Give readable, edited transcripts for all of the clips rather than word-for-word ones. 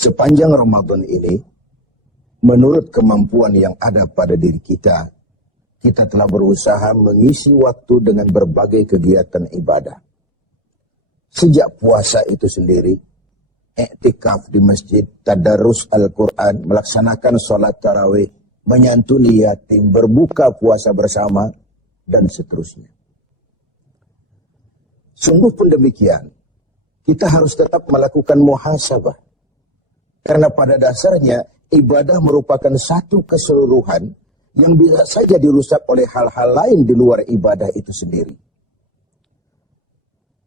Sepanjang Ramadan ini, menurut kemampuan yang ada pada diri kita, kita telah berusaha mengisi waktu dengan berbagai kegiatan ibadah. Sejak puasa itu sendiri, iktikaf di masjid, tadarus Al-Quran, melaksanakan sholat tarawih, menyantuni yatim, berbuka puasa bersama, dan seterusnya. Sungguh pun demikian, kita harus tetap melakukan muhasabah. Karena pada dasarnya, ibadah merupakan satu keseluruhan yang bisa saja dirusak oleh hal-hal lain di luar ibadah itu sendiri.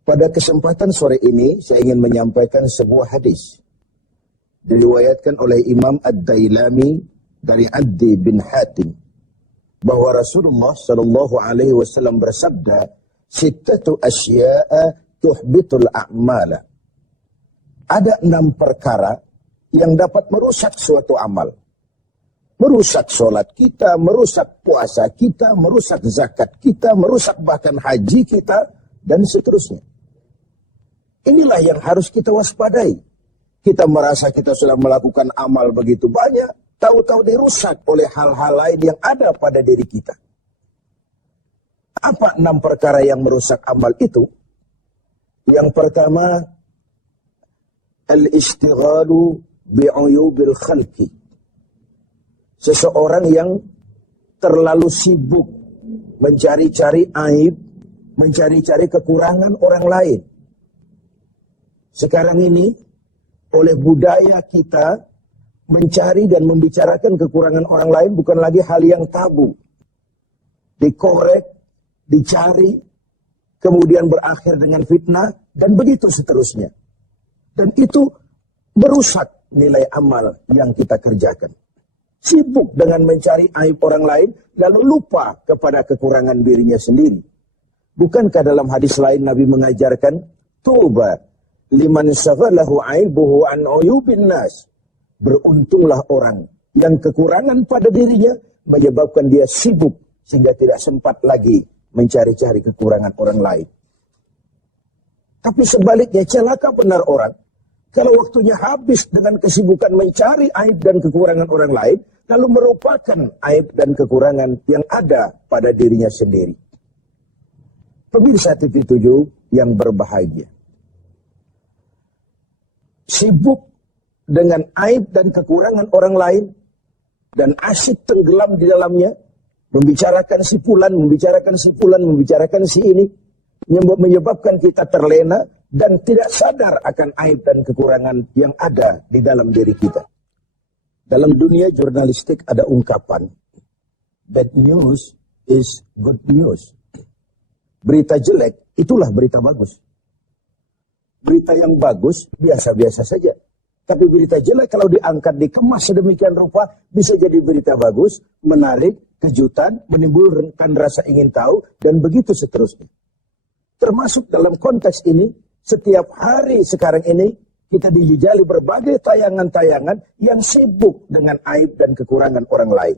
Pada kesempatan sore ini, saya ingin menyampaikan sebuah hadis. Diriwayatkan oleh Imam Ad-Dailami dari Addi bin Hatim, bahwa Rasulullah SAW bersabda, "Sittatu asya'a tuhbitul a'mala." Ada 6 perkara yang dapat merusak suatu amal. Merusak sholat kita, merusak puasa kita, merusak zakat kita, merusak bahkan haji kita, dan seterusnya. Inilah yang harus kita waspadai. Kita merasa kita sudah melakukan amal begitu banyak, tahu-tahu dirusak oleh hal-hal lain yang ada pada diri kita. Apa 6 perkara yang merusak amal itu? Yang pertama, al-ishtighalu bi'uyubil khalqi. Seseorang yang terlalu sibuk mencari-cari aib, mencari-cari kekurangan orang lain. Sekarang ini, oleh budaya kita, mencari dan membicarakan kekurangan orang lain bukan lagi hal yang tabu. Dikorek, dicari, kemudian berakhir dengan fitnah, dan begitu seterusnya. Dan itu merusak nilai amal yang kita kerjakan. Sibuk dengan mencari aib orang lain, lalu lupa kepada kekurangan dirinya sendiri. Bukankah dalam hadis lain Nabi mengajarkan, "Tuba liman syaghalahu aibuhu an uyubin nas." Beruntunglah orang yang kekurangan pada dirinya menyebabkan dia sibuk sehingga tidak sempat lagi mencari-cari kekurangan orang lain. Tapi sebaliknya, celaka benar orang kalau waktunya habis dengan kesibukan mencari aib dan kekurangan orang lain, lalu merupakan aib dan kekurangan yang ada pada dirinya sendiri. Pemirsa TV7 yang berbahagia, sibuk dengan aib dan kekurangan orang lain, dan asyik tenggelam di dalamnya, membicarakan si fulan, membicarakan si ini, menyebabkan kita terlena, dan tidak sadar akan aib dan kekurangan yang ada di dalam diri kita. Dalam dunia jurnalistik ada ungkapan, bad news is good news. Berita jelek, itulah berita bagus. Berita yang bagus, biasa-biasa saja. Tapi berita jelek kalau diangkat, dikemas sedemikian rupa, bisa jadi berita bagus, menarik, kejutan, menimbulkan rasa ingin tahu, dan begitu seterusnya. Termasuk dalam konteks ini, setiap hari sekarang ini, kita dijejali berbagai tayangan-tayangan yang sibuk dengan aib dan kekurangan orang lain.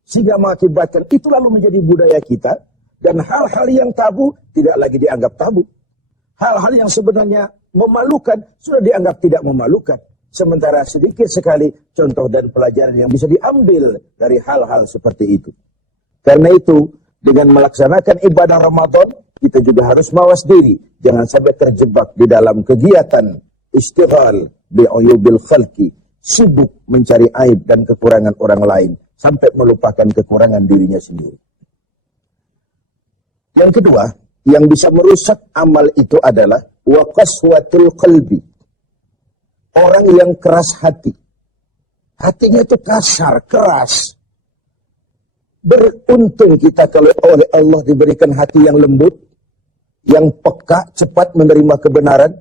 Sehingga mengakibatkan itu lalu menjadi budaya kita, dan hal-hal yang tabu tidak lagi dianggap tabu. Hal-hal yang sebenarnya memalukan sudah dianggap tidak memalukan. Sementara sedikit sekali contoh dan pelajaran yang bisa diambil dari hal-hal seperti itu. Karena itu, dengan melaksanakan ibadah Ramadan, kita juga harus mawas diri. Jangan sampai terjebak di dalam kegiatan istighal bi'uyubil khalqi. Sibuk mencari aib dan kekurangan orang lain. Sampai melupakan kekurangan dirinya sendiri. Yang kedua, yang bisa merusak amal itu adalah wa qaswatul qalbi. Orang yang keras hati. Hatinya itu kasar, keras. Beruntung kita kalau oleh Allah diberikan hati yang lembut, yang peka, cepat menerima kebenaran.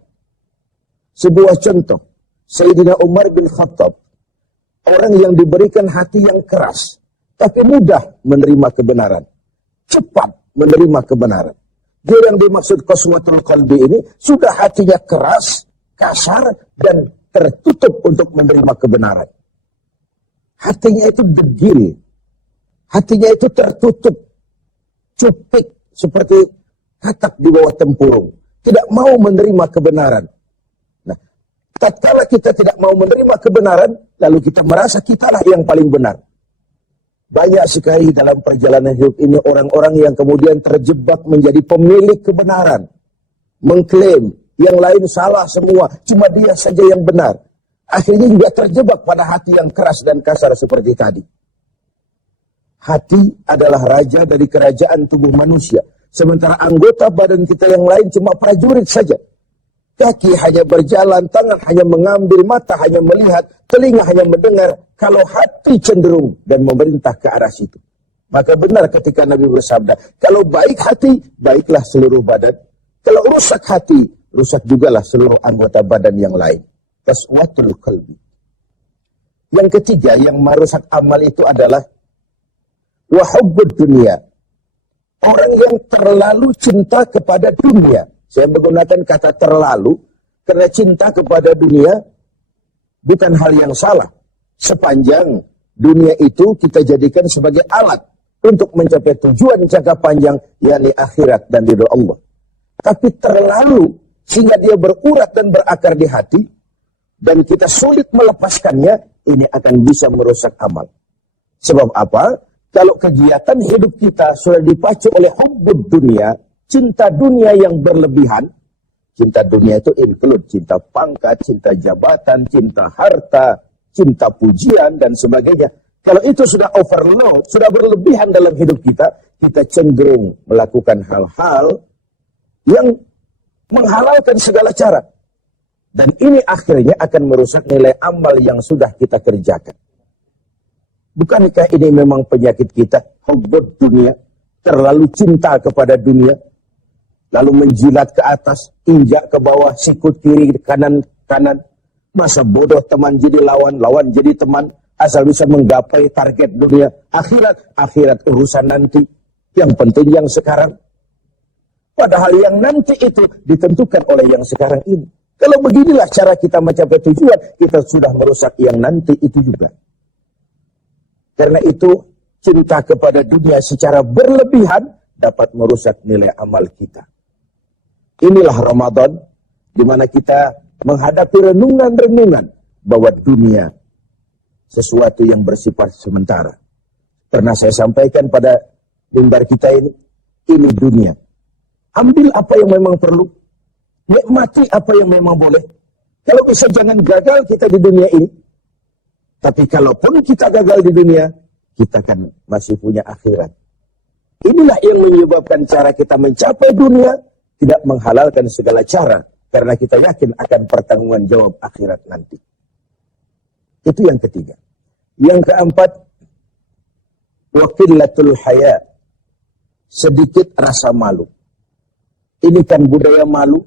Sebuah contoh, Sayyidina Umar bin Khattab, orang yang diberikan hati yang keras, tapi mudah menerima kebenaran, cepat menerima kebenaran. Dia yang dimaksud qaswatul qalbi ini, sudah hatinya keras, kasar, dan tertutup untuk menerima kebenaran. Hatinya itu degil, hatinya itu tertutup, cupik, seperti katak di bawah tempurung. Tidak mau menerima kebenaran. Nah, Tatkala kita tidak mau menerima kebenaran, lalu kita merasa kitalah yang paling benar. Banyak sekali dalam perjalanan hidup ini orang-orang yang kemudian terjebak menjadi pemilik kebenaran. Mengklaim yang lain salah semua, cuma dia saja yang benar. Akhirnya juga terjebak pada hati yang keras dan kasar seperti tadi. Hati adalah raja dari kerajaan tubuh manusia. Sementara anggota badan kita yang lain cuma prajurit saja. Kaki hanya berjalan, tangan hanya mengambil, mata hanya melihat, telinga hanya mendengar. Kalau hati cenderung dan memerintah ke arah situ. Maka benar ketika Nabi bersabda, kalau baik hati, baiklah seluruh badan. Kalau rusak hati, rusak jugalah seluruh anggota badan yang lain. Qaswatul qalbi. Yang ketiga yang merusak amal itu adalah wahubbud dunia. Orang yang terlalu cinta kepada dunia. Saya menggunakan kata terlalu, karena cinta kepada dunia bukan hal yang salah. Sepanjang dunia itu kita jadikan sebagai alat untuk mencapai tujuan jangka panjang, yakni akhirat dan ridho Allah. Tapi terlalu, sehingga dia berurat dan berakar di hati, dan kita sulit melepaskannya, ini akan bisa merusak amal. Sebab apa? Kalau kegiatan hidup kita sudah dipacu oleh hubbud dunia, cinta dunia yang berlebihan. Cinta dunia itu include cinta pangkat, cinta jabatan, cinta harta, cinta pujian, dan sebagainya. Kalau itu sudah overload, sudah berlebihan dalam hidup kita, kita cenderung melakukan hal-hal yang menghalalkan segala cara. Dan ini akhirnya akan merusak nilai amal yang sudah kita kerjakan. Bukankah ini memang penyakit kita? Hubbud dunia, terlalu cinta kepada dunia, lalu menjilat ke atas, injak ke bawah, sikut kiri, kanan. Masa bodoh teman jadi lawan, lawan jadi teman, asal bisa menggapai target dunia. Akhirat urusan nanti. Yang penting yang sekarang. Padahal yang nanti itu ditentukan oleh yang sekarang ini. Kalau beginilah cara kita mencapai tujuan, kita sudah merusak yang nanti itu juga. Karena itu, cinta kepada dunia secara berlebihan dapat merusak nilai amal kita. Inilah Ramadan, di mana kita menghadapi renungan-renungan bahwa dunia sesuatu yang bersifat sementara. Pernah saya sampaikan pada mimbar kita ini dunia. Ambil apa yang memang perlu, nikmati apa yang memang boleh. Kalau bisa jangan gagal kita di dunia ini. Tapi kalaupun kita gagal di dunia, kita kan masih punya akhirat. Inilah yang menyebabkan cara kita mencapai dunia tidak menghalalkan segala cara. Karena kita yakin akan pertanggungan jawab akhirat nanti. Itu yang ketiga. Yang keempat, waqillatul haya. Sedikit rasa malu. Ini kan budaya malu.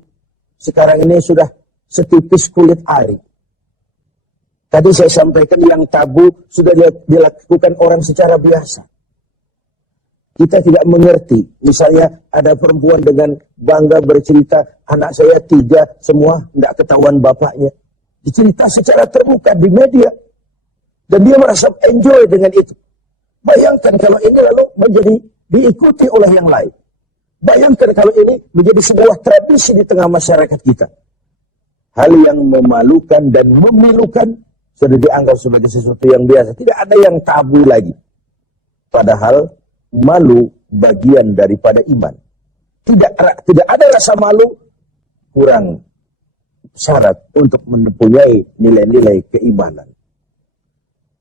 Sekarang ini sudah setipis kulit ari. Tadi saya sampaikan yang tabu sudah dilakukan orang secara biasa. Kita tidak mengerti. Misalnya ada perempuan dengan bangga bercerita, anak saya 3, semua tidak ketahuan bapaknya. Dicerita secara terbuka di media. Dan dia merasa enjoy dengan itu. Bayangkan kalau ini lalu menjadi diikuti oleh yang lain. Bayangkan kalau ini menjadi sebuah tradisi di tengah masyarakat kita. Hal yang memalukan dan memilukan sudah dianggap sebagai sesuatu yang biasa. Tidak ada yang tabu lagi. Padahal malu bagian daripada iman. Tidak ada rasa malu kurang syarat untuk mempunyai nilai-nilai keimanan.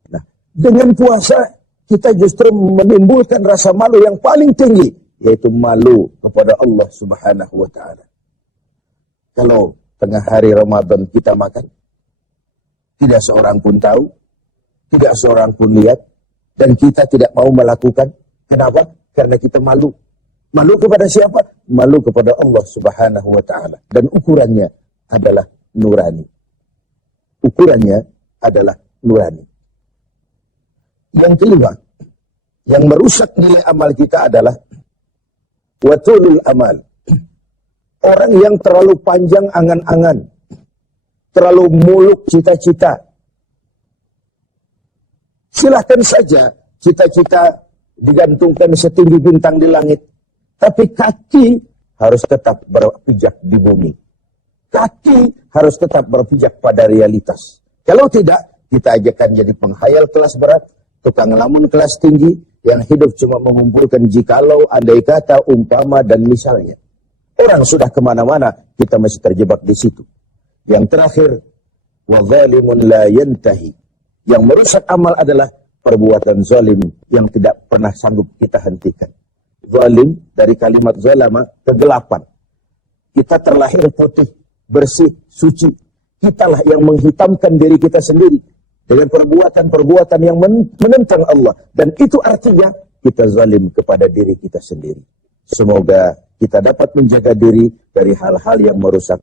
Nah, dengan puasa kita justru menimbulkan rasa malu yang paling tinggi, yaitu malu kepada Allah Subhanahu wa taala. Kalau tengah hari Ramadan kita makan, tidak seorang pun tahu, tidak seorang pun lihat, dan kita tidak mau melakukan. Kenapa? Karena kita malu. Malu kepada siapa? Malu kepada Allah Subhanahu wa taala. Dan ukurannya adalah nurani. Ukurannya adalah nurani. Yang kelima, yang merusak nilai amal kita adalah watulul amal. Orang yang terlalu panjang angan-angan, terlalu muluk cita-cita. Silahkan saja cita-cita digantungkan setinggi bintang di langit. Tapi kaki harus tetap berpijak di bumi. Kaki harus tetap berpijak pada realitas. Kalau tidak, kita akan jadi penghayal kelas berat, tukang ngelamun kelas tinggi, yang hidup cuma mengumpulkan jikalau, andai kata, umpama, dan misalnya. Orang sudah kemana-mana, kita masih terjebak di situ. Yang terakhir, وَظَالِمٌ لَا يَنْتَهِ. Yang merusak amal adalah perbuatan zalim yang tidak pernah sanggup kita hentikan. Zalim dari kalimat zalama, kegelapan. Kita terlahir putih, bersih, suci. Kitalah yang menghitamkan diri kita sendiri dengan perbuatan-perbuatan yang menentang Allah. Dan itu artinya kita zalim kepada diri kita sendiri. Semoga kita dapat menjaga diri dari hal-hal yang merusak